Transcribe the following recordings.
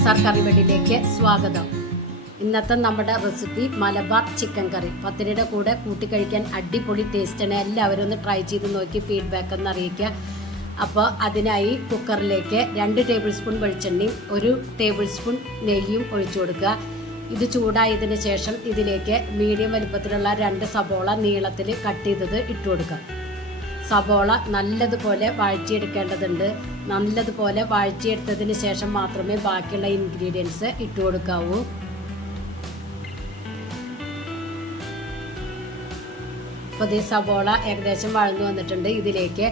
SR കറിവെടിയിലേക്ക് സ്വാഗതം. ഇന്നത്തെ നമ്മുടെ റെസിപ്പി മലബാർ ചിക്കൻ കറി. പത്തിരിയുടെ കൂടെ കൂട്ടിക്കഴിക്കാൻ അടിപൊളി ടേസ്റ്റാണ്. എല്ലാവരും ഒന്ന് ട്രൈ ചെയ്ത് നോക്കി ഫീഡ്ബാക്ക് ഒന്ന് അറിയിക്കുക. അപ്പോൾ അതിനായി കുക്കറിലേക്ക് 2 ടേബിൾ സ്പൂൺ വെളിച്ചെണ്ണയും 1 ടേബിൾ സ്പൂൺ നെയ്യും ഒഴിച്ചു കൊടുക്കുക. ഇത് ചൂടായതിനു ശേഷം ഇതിലേക്ക് മീഡിയം വലുപ്പത്തിലുള്ള 2 സബോള നീളത്തിൽ കട്ട് ചെയ്തത് ഇട്ട് കൊടുക്കുക. സബോള നല്ലതുപോലെ വഴറ്റിയെടുക്കേണ്ടതുണ്ട്. നല്ലതുപോലെ വഴറ്റിയെടുത്തതിന് ശേഷം മാത്രമേ ബാക്കിയുള്ള ഇൻഗ്രീഡിയൻസ് ഇട്ട് കൊടുക്കാവൂ. അപ്പോൾ ഈ സബോള ഏകദേശം വഴന്നു വന്നിട്ടുണ്ട്. ഇതിലേക്ക്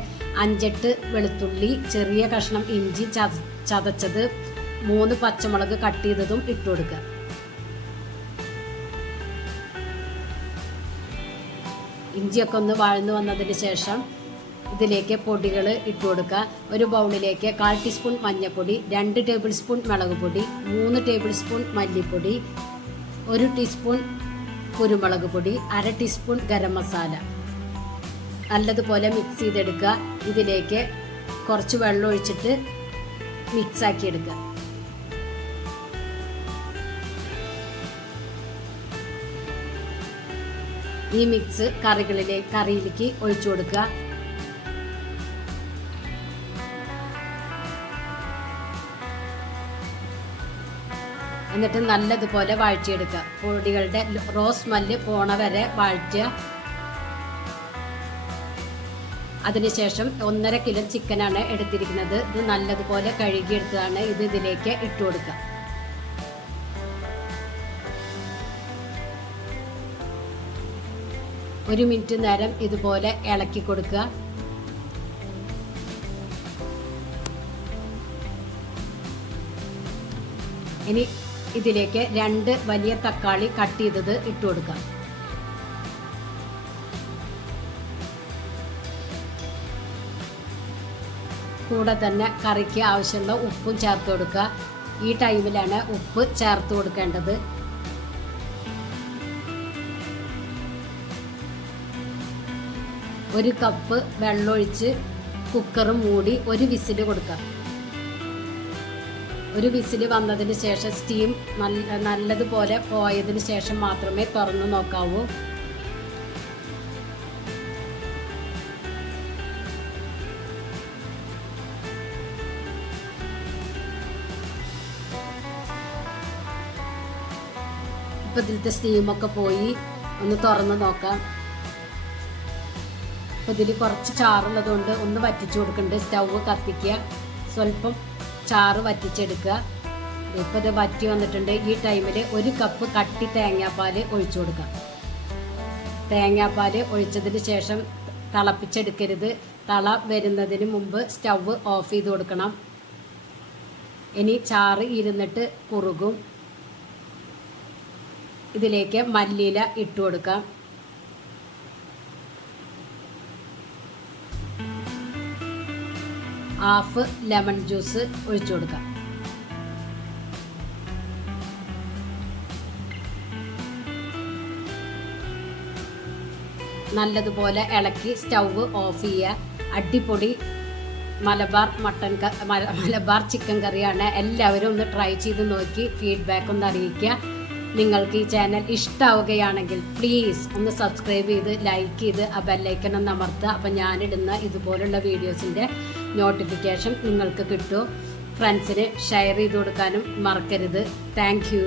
5-8 വെളുത്തുള്ളി, ചെറിയ കഷ്ണം ഇഞ്ചി ചതച്ചത്, 3 പച്ചമുളക് കട്ട് ചെയ്തതും ഇട്ട് കൊടുക്കുക. ഇഞ്ചിയൊക്കെ ഒന്ന് വഴന്നു വന്നതിന് ശേഷം ഇതിലേക്ക് പൊടികൾ ഇട്ട് കൊടുക്കുക. ഒരു ബൗളിലേക്ക് 1/4 ടീസ്പൂൺ മഞ്ഞൾപ്പൊടി, 2 ടേബിൾ സ്പൂൺ മുളക് പൊടി, 3 ടേബിൾ സ്പൂൺ മല്ലിപ്പൊടി, 1 ടീസ്പൂൺ കുരുമുളക് പൊടി, 1/2 ടീസ്പൂൺ ഗരം മസാല നല്ലതുപോലെ മിക്സ് ചെയ്തെടുക്കുക. ഇതിലേക്ക് കുറച്ച് വെള്ളം ഒഴിച്ചിട്ട് മിക്സാക്കി എടുക്കുക. ഈ മിക്സ് കറിയിലേക്ക് ഒഴിച്ചു കൊടുക്കുക. എന്നിട്ട് നല്ലതുപോലെ വഴറ്റിയെടുക്കുക. പൊടികളുടെ റോസ് സ്മെല്ല് പോണ വരെ വഴറ്റുക. അതിനുശേഷം 1.5 കിലോ ചിക്കനാണ് എടുത്തിരിക്കുന്നത്. ഇത് നല്ലതുപോലെ കഴുകിയെടുത്തതാണ്. ഇത് ഇതിലേക്ക് ഇട്ട് കൊടുക്കുക. ഒരു മിനിറ്റ് നേരം ഇതുപോലെ ഇളക്കി കൊടുക്കുക. ഇനി ഇതിലേക്ക് 2 വലിയ തക്കാളി കട്ട് ചെയ്തത് ഇട്ട് കൊടുക്കാം. കൂടെ തന്നെ കറിക്ക് ആവശ്യമുള്ള ഉപ്പും ചേർത്ത് കൊടുക്കുക. ഈ ടൈമിലാണ് ഉപ്പ് ചേർത്ത് കൊടുക്കേണ്ടത്. ഒരു കപ്പ് വെള്ളമൊഴിച്ച് കുക്കർ മൂടി 1 വിസിൽ കൊടുക്കാം. 1 വിസിൽ വന്നതിന് ശേഷം സ്റ്റീം നല്ലതുപോലെ പോയതിന് ശേഷം മാത്രമേ തുറന്ന് നോക്കാവൂ. ഇപ്പം ഇതിലത്തെ സ്റ്റീമൊക്കെ പോയി ഒന്ന് തുറന്ന് നോക്കാം. അപ്പോൾ ഇതിൽ കുറച്ച് ചാറുള്ളതുകൊണ്ട് ഒന്ന് വറ്റിച്ചു കൊടുക്കുന്നുണ്ട്. സ്റ്റൗവ് കത്തിക്കുക. സ്വല്പം ചാറ് വറ്റിച്ചെടുക്കുക. ഇപ്പോൾ ഇത് വറ്റി വന്നിട്ടുണ്ട്. ഈ ടൈമിൽ 1 കപ്പ് കട്ടി തേങ്ങാപ്പാൽ ഒഴിച്ചു കൊടുക്കുക. തേങ്ങാപ്പാൽ ഒഴിച്ചതിന് ശേഷം തിളപ്പിച്ചെടുക്കരുത്. തള വരുന്നതിന് മുമ്പ് സ്റ്റൗവ് ഓഫ് ചെയ്ത് കൊടുക്കണം. ഇനി ചാറ് ഇരുന്നിട്ട് കുറുകും. ഇതിലേക്ക് മല്ലിയില ഇട്ട് കൊടുക്കാം. ഹാഫ് ലെമൺ ജ്യൂസ് ഒഴിച്ചു കൊടുക്കാം. നല്ലതുപോലെ ഇളക്കി സ്റ്റൗവ് ഓഫ് ചെയ്യുക. അടിപൊളി മലബാർ ചിക്കൻ കറിയാണ്. എല്ലാവരും ഒന്ന് ട്രൈ ചെയ്ത് നോക്കി ഫീഡ്ബാക്ക് ഒന്ന് അറിയിക്കുക. നിങ്ങൾക്ക് ഈ ചാനൽ ഇഷ്ടമാവുകയാണെങ്കിൽ പ്ലീസ് ഒന്ന് സബ്സ്ക്രൈബ് ചെയ്ത് ലൈക്ക് ചെയ്ത് ആ ബെല്ലൈക്കൺ ഒന്ന് അമർത്തുക. അപ്പം ഞാനിടുന്ന ഇതുപോലുള്ള വീഡിയോസിൻ്റെ നോട്ടിഫിക്കേഷൻ നിങ്ങൾക്ക് കിട്ടും. ഫ്രണ്ട്സിന് ഷെയർ ചെയ്ത് കൊടുക്കാനും മറക്കരുത്. Thank you.